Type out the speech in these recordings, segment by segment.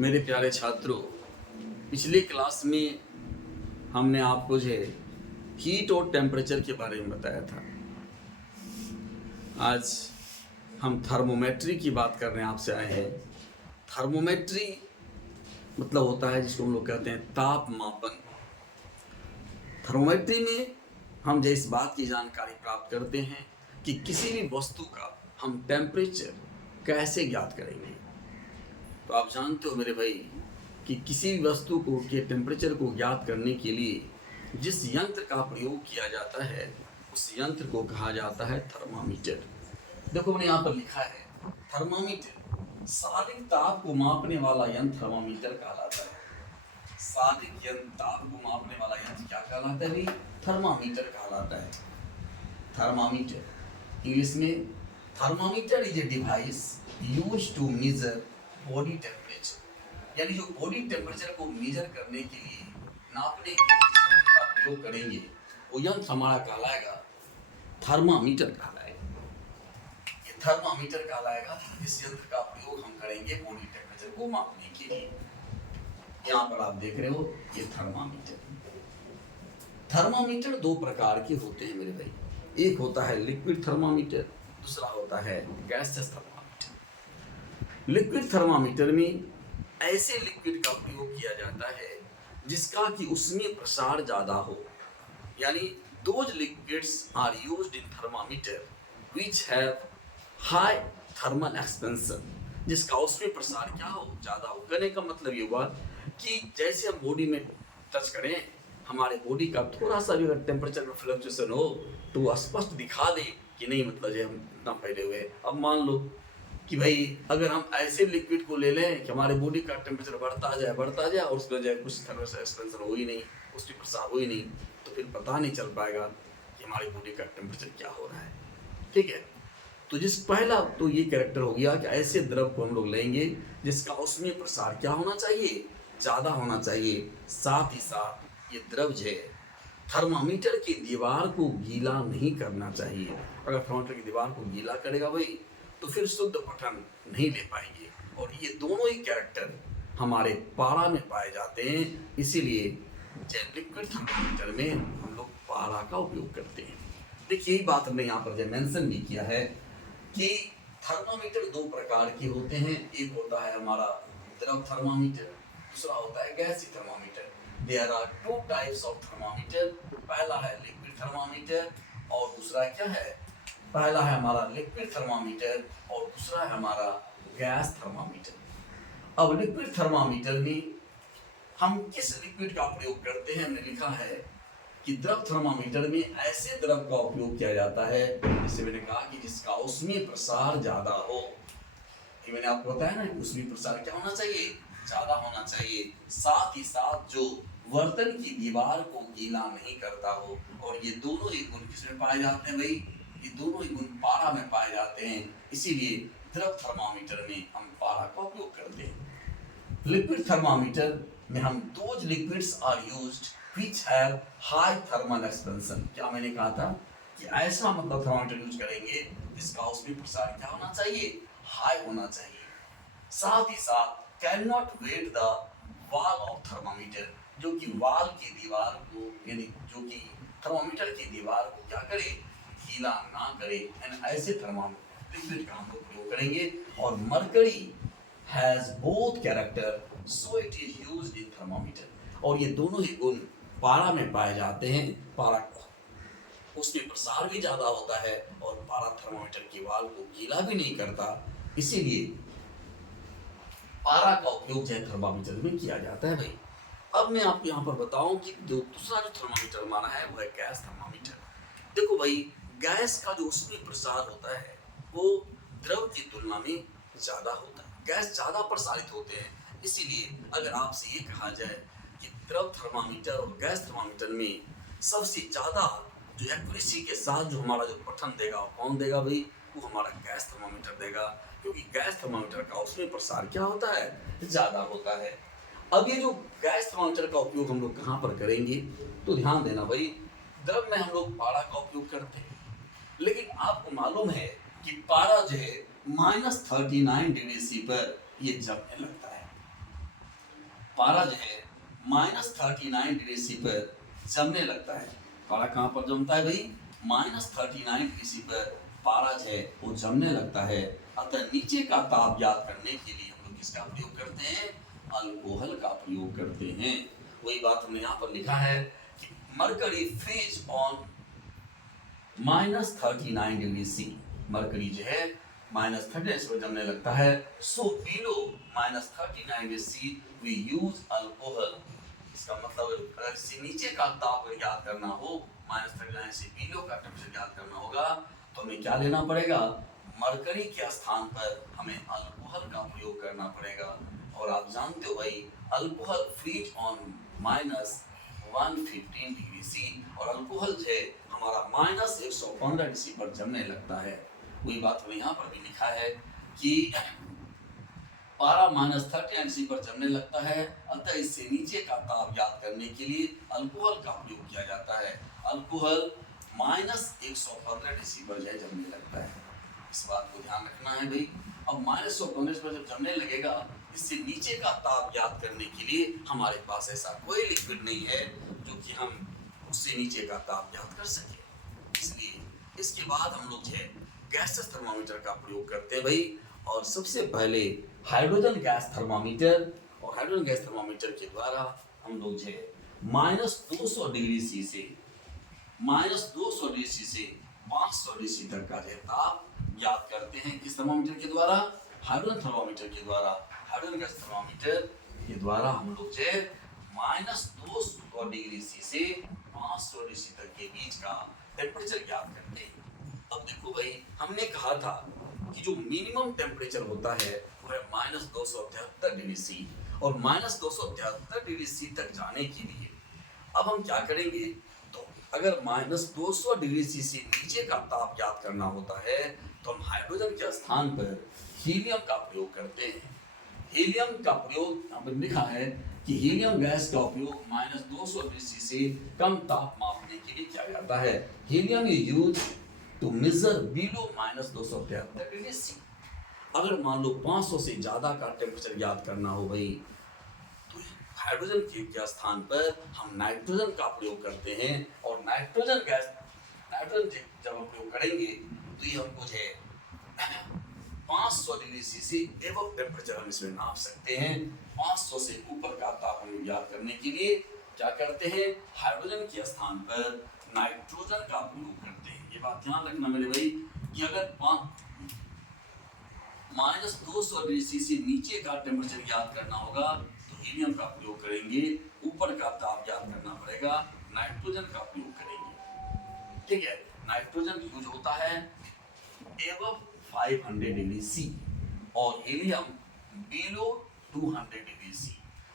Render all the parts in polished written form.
मेरे प्यारे छात्रों, पिछली क्लास में हमने आपको जो है हीट और टेम्परेचर के बारे में बताया था। आज हम थर्मोमेट्री की बात करने आपसे आए हैं। थर्मोमेट्री मतलब होता है जिसको हम लोग कहते हैं ताप मापन। थर्मोमेट्री में हम जो इस बात की जानकारी प्राप्त करते हैं कि किसी भी वस्तु का हम टेम्परेचर कैसे ज्ञात करेंगे। तो आप जानते हो मेरे भाई कि किसी भी वस्तु को के टेम्परेचर को ज्ञात करने के लिए जिस यंत्र का प्रयोग किया जाता है उस यंत्र को कहा जाता है थर्मामीटर। देखो मैंने यहाँ पर लिखा है थर्मामीटर शारीरिक ताप को मापने वाला यंत्र थर्मामीटर कहलाता है। शारीरिक यंत्र ताप को मापने वाला यंत्र क्या कहलाता है भाई? थर्मामीटर कहलाता है। थर्मामीटर इंग्लिश में thermometer is a device used to measure body temperature, यानी जो बॉडी टेम्परेचर को मेजर करने के लिए नापने के लिए जिस यंत्र का प्रयोग करेंगे वो यंत्र हमारा कहलाएगा थर्मामीटर कहलाएगा। ये थर्मामीटर कहलाएगा जिस यंत्र का प्रयोग हम करेंगे बॉडी टेम्परेचर को मापने के लिए। यहाँ पर आप देख रहे हो ये थर्मामीटर। थर्मामीटर दो प्रकार के होते हैं मेरे भाई। एक होता है लिक्विड थर्मामीटर, दूसरा होता है गैसियस थर्मामीटर। लिक्विड थर्मामीटर में ऐसे लिक्विड का प्रयोग किया जाता है जिसका कि उसमें प्रसार ज्यादा हो, यानी those liquids are used in thermometer which have high thermal expansion, जिसका उसमें प्रसार क्या हो, ज्यादा हो। कहने का मतलब ये हुआ कि जैसे हम बॉडी में टच करें, हमारे बॉडी का थोड़ा सा भी अगर टेम्परेचर में फ्लक्चुएशन हो तो वो स्पष्ट दिखा दे कि नहीं मतलब जो हम इतना फैले हुए हैं। अब मान लो कि भाई अगर हम ऐसे लिक्विड को ले लें कि हमारे बॉडी का टेम्परेचर बढ़ता जाए और उसमें जो कुछ थर्मल एक्सपेंशन हो ही नहीं, उसकी प्रसार हो ही नहीं, तो फिर पता नहीं चल पाएगा कि हमारी बॉडी का टेम्परेचर क्या हो रहा है। ठीक है, तो जिस पहला तो ये कैरेक्टर हो गया कि ऐसे द्रव को हम लोग लेंगे जिसका उसमें प्रसार क्या होना चाहिए, ज़्यादा होना चाहिए। साथ ही साथ ये द्रव जो है थर्मामीटर की दीवार को गीला नहीं करना चाहिए। अगर थर्मामीटर की दीवार को गीला करेगा भाई तो फिर शुद्ध पठन नहीं ले पाएंगे। और ये दोनों ही कैरेक्टर हमारे पारा में पाए जाते हैं, इसीलिए लिक्विड थर्मामीटर में हम लोग पारा का उपयोग करते हैं। देखिए यही बात हमने यहाँ पर जो मेंशन भी किया है कि थर्मामीटर दो प्रकार के होते हैं। एक होता है हमारा द्रव थर्मामीटर, दूसरा होता है गैसीय thermometer. There are two types of thermometer. पहला है लिक्विड थर्मामीटर और दूसरा क्या है, पहला है हमारा लिक्विड थर्मामीटर और दूसरा है हमारा गैस थर्मामीटर। अब लिक्विड थर्मामीटर में हम किस लिक्विड का प्रयोग करते हैं, हमने लिखा है कि द्रव थर्मामीटर में ऐसे द्रव का उपयोग किया जाता है जैसे मैंने कहा कि जिसका उसमें प्रसार ज्यादा हो। ये मैंने आपको बताया ना कि उसमें प्रसार क्या होना चाहिए, ज्यादा होना चाहिए। साथ ही साथ जो बर्तन की दीवार को गीला नहीं करता हो। और ये दोनों ही गुण किसमें पाए जाते हैं भाई, ये दोनों ही गुण पारा में पाए जाते हैं, इसीलिए द्रव थर्मामीटर में हम पारा का उपयोग करते हैं। लिक्विड थर्मामीटर में हम those liquids are used which have high thermal expansion. क्या मैंने कहा था कि ऐसा मतलब थर्मामीटर यूज करेंगे जिसका उसमें प्रसार क्या होना चाहिए, हाई होना चाहिए। साथ ही साथ can not wet the wall of thermometer, जो कि वॉल की दीवार को यानी जो कि थर्मामीटर की दीवार को क्या करे, गीला ना करे। ऐसे थर्मामीटर लिक्विड का हम लोग प्रयोग करेंगे। और mercury has both character so it is used in thermometer. और ये दोनों ही गुण पारा में पाए जाते हैं। पारा उसमें प्रसार भी ज्यादा होता है और पारा थर्मामीटर की वाल को गीला भी नहीं करता, इसीलिए पारा का उपयोग जो है थर्मामीटर में किया जाता है भाई। अब मैं आपको यहाँ पर बताऊं कि जो दूसरा जो थर्मामीटर माना है वो है गैस थर्मामीटर। देखो भाई गैस का जो उसमें प्रसार होता है वो द्रव की तुलना में ज्यादा होता है। गैस ज्यादा प्रसारित होते हैं, इसीलिए अगर आपसे ये कहा जाए कि द्रव थर्मामीटर और गैस थर्मामीटर में सबसे ज्यादा जो एक्यूरेसी के साथ जो हमारा जो पठन देगा वो कौन देगा भाई, वो हमारा गैस थर्मामीटर देगा, क्योंकि गैस थर्मामीटर का उसमें प्रसार क्या होता है, ज्यादा होता है। अब ये जो गैस थर्मामीटर का उपयोग हम लोग कहाँ पर करेंगे, तो ध्यान देना भाई, द्रव में हम लोग पारा का उपयोग करते हैं, लेकिन आपको मालूम है कि पारा जो है -39 डिग्री सी पर ये जमने लगता है। पारा जो है -39 डिग्री पर जमने लगता है। पारा कहाँ पर जमता है भाई? -39 डिग्री पर पारा जो है वो जमने लगता है। अतः नीचे का ताप ज्ञात करने के लिए हम लोग किसका प्रयोग करते हैं? अल्कोहल का प्रयोग करते हैं। वही बात हमने यहाँ पर लिखा है कि mercury freeze on -39 degree C। Mercury जो है -39 पर जमने लगता है। So below -39 we use alcohol. इसका मतलब अगर इससे नीचे का ताप ज्ञात करना हो, -39 से बिलो का टेम्परेचर ज्ञात करना होगा, तो हमें क्या लेना पड़ेगा? मरकरी के स्थान पर हमें अल्कोहल का प्रयोग करना पड़ेगा। और आप जानते हो भाई, alcohol freeze on -115 degree C, और अल्कोहल जो है हमारा -115 डिग्री पर जमने लगता है। वही बात हमें यहाँ पर भी लिखा है कि पारा -39 पर जमने लगता है। अतः इससे नीचे का ताप ज्ञात करने के लिए अल्कोहल का प्रयोग किया जाता है। अल्कोहल -115 डिग्री पर जमने लगता है। इस बात को ध्यान रखना है भाई। अब -115 पर जब जमने लगेगा, इससे नीचे का ताप ज्ञात करने के लिए हमारे पास ऐसा कोई लिक्विड नहीं है जो कि हम उससे नीचे का ताप ज्ञात कर सके। इसलिए इसके बाद हम लोग जो है गैसेस थर्मामीटर का प्रयोग करते हैं भाई। और सबसे पहले हाइड्रोजन गैस थर्मामीटर, और हाइड्रोजन गैस थर्मामीटर के द्वारा हम लोग जो है -200 डिग्री C से 500 डिग्री तक का जो ताप ज्ञात करते हैं। किस थर्मामीटर के द्वारा? हाइड्रोजन थर्मामीटर के द्वारा। हाइड्रोजन गैस थर्मामीटर के द्वारा हम लोग जो है -200 डिग्री C से 500 डिग्री तक के बीच का टेम्परेचर ज्ञात करते हैं। अब देखो भाई, हमने कहा था कि जो मिनिमम टेम्परेचर होता है वो है -273 डिग्री C, और -273 डिग्री C तक जाने के लिए अब हम क्या करेंगे? तो अगर -200 डिग्री C से नीचे का ताप ज्ञात करना होता है तो हम हाइड्रोजन के स्थान पर हीलियम का प्रयोग करते हैं। हीलियम का प्रयोग यहाँ पर लिखा है कि हीलियम गैस का उपयोग -200 डिग्री C से कम ताप मापने के लिए किया जाता है। Helium is used to measure below -273 degree C। अगर मान लो 500 से ज्यादा का टेम्परेचर ज्ञात करना हो भाई, तो हाइड्रोजन के स्थान पर हम नाइट्रोजन का प्रयोग करते हैं। और नाइट्रोजन जब हम प्रयोग करेंगे तो ये हमको जो है 500 डिग्री C से एवं टेम्परेचर हम इसमें नाप सकते हैं। 500 से ऊपर का ताप हम ज्ञात करने के लिए क्या करते हैं? हाइड्रोजन के स्थान पर नाइट्रोजन का प्रयोग करते हैं। ये बात ध्यान रखना मेरे भाई कि अगर -200 डिग्री C से नीचे का टेम्परेचर ज्ञात करना होगा तो हीलियम का प्रयोग करेंगे। ऊपर का ताप ज्ञात करना पड़ेगा, नाइट्रोजन का प्रयोग करेंगे। ठीक है, नाइट्रोजन यूज होता है एवं 500 डिग्री C और हीलियम बिलो 200 डिग्री C।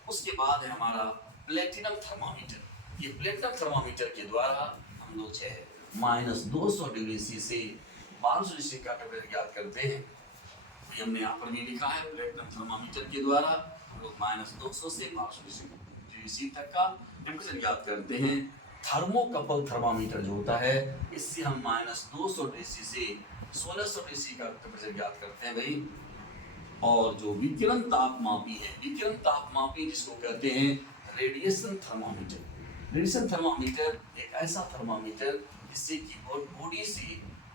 उसके बाद है हमारा प्लेटिनम थर्मामीटर। ये प्लेटिनम थर्मामीटर के द्वारा हम लोग जो है -200 डिग्री C से 1200 डिग्री का टेम्परेचर ज्ञात करते हैं। हमने यहाँ पर भी लिखा है प्लेटिनम थर्मामीटर के द्वारा हम लोग -200 से 500 डिग्री C तक का टेम्परेचर ज्ञात करते हैं। थर्मोकपल थर्मामीटर जो होता है, इससे हम -200 डिग्री C से 1600 डिग्री C का टेम्परेचर ज्ञात करते हैं भाई। और जो विकिरण तापमापी है, विकिरण तापमापी जिसको कहते हैं रेडिएशन थर्मामीटर। रेडिएशन थर्मामीटर एक ऐसा थर्मामीटर जिससे कि बॉडी से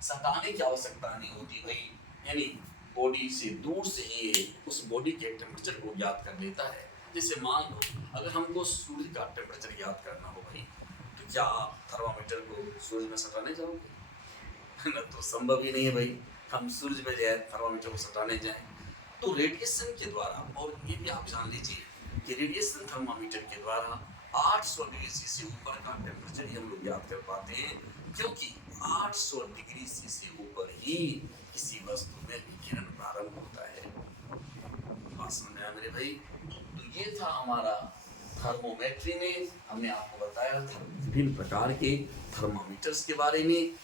सटाने की आवश्यकता नहीं होती भाई, यानी बॉडी से दूर से ही उस बॉडी के टेम्परेचर को ज्ञात कर लेता है। जैसे मान लो अगर हमको सूर्य का टेम्परेचर ज्ञात करना हो भाई, तो क्या आप थर्मामीटर को सूर्य में सटाने जाओगे? ना, तो संभव ही नहीं है भाई हम सूर्य में जाए थर्मामीटर को सटाने जाएं। तो रेडिएशन के द्वारा, और ये भी आप जान लीजिए कि रेडिएशन थर्मामीटर के द्वारा 800 डिग्री C से ऊपर का टेम्परेचर ही हम लोग ज्ञात कर पाते हैं, क्योंकि 800 डिग्री C से ऊपर ही किसी वस्तु में विकिरण प्रारंभ होता है। बात समझ में आया मेरे भाई? तो ये था हमारा थर्मोमेट्री में हमने आपको बताया था विभिन्न प्रकार के थर्मामीटर्स के बारे में।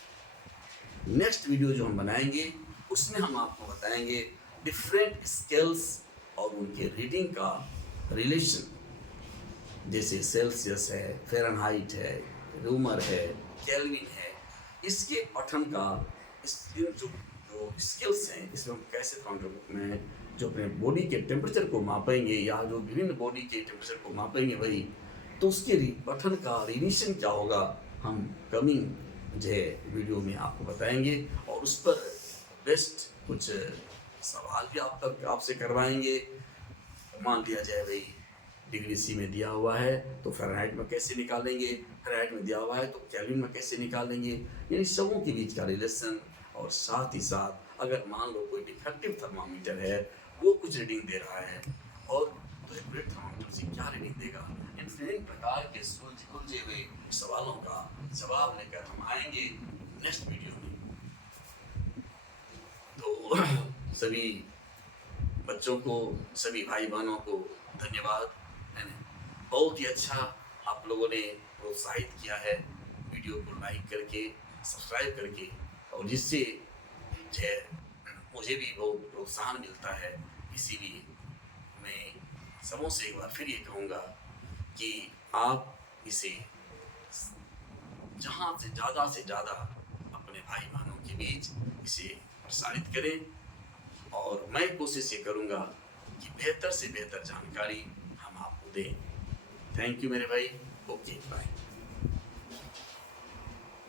नेक्स्ट वीडियो जो हम बनाएंगे उसमें हम आपको बताएंगे डिफरेंट स्केल्स और उनके रीडिंग का रिलेशन, जैसे सेल्सियस है, फ़ारेनहाइट है, रूमर है, केल्विन है। इसके पठन का जो स्किल्स हैं इसमें हम कैसे थर्मामीटर में जो अपने बॉडी के टेम्परेचर को मापेंगे या जो विभिन्न बॉडी के टेम्परेचर को मापेंगे भाई, तो उसके बटन का रिविजन क्या होगा हम कमिंग जो है वीडियो में आपको बताएंगे, और उस पर बेस्ट कुछ सवाल भी आप तक आपसे करवाएंगे। मान लिया जाए भाई डिग्री सी में दिया हुआ है तो फ़ारेनहाइट में कैसे निकालेंगे, फ़ारेनहाइट में दिया हुआ है तो केल्विन में कैसे निकालेंगे, यानी सबों के बीच का रिलेशन। और साथ ही साथ अगर मान लो कोई डिफेक्टिव थर्मामीटर है, वो कुछ रीडिंग दे रहा है, और तो एक्यूरेट थर्मामीटर से क्या रीडिंग देगा, इन विभिन्न प्रकार के सुलझे हुए सवालों का जवाब लेकर हम आएंगे नेक्स्ट वीडियो में। तो सभी बच्चों को, सभी भाई बहनों को धन्यवाद, है ना। बहुत ही अच्छा आप लोगों ने प्रोत्साहित किया है वीडियो को लाइक करके, सब्सक्राइब करके, और जिससे जो है मुझे भी बहुत प्रोत्साहन मिलता है। इसीलिए मैं सबों से एक बार फिर ये कहूँगा कि आप इसे जहाँ से ज़्यादा अपने भाई बहनों के बीच इसे प्रसारित करें, और मैं कोशिश ये करूँगा कि बेहतर से बेहतर जानकारी हम आपको दें। थैंक यू मेरे भाई। Okay bye.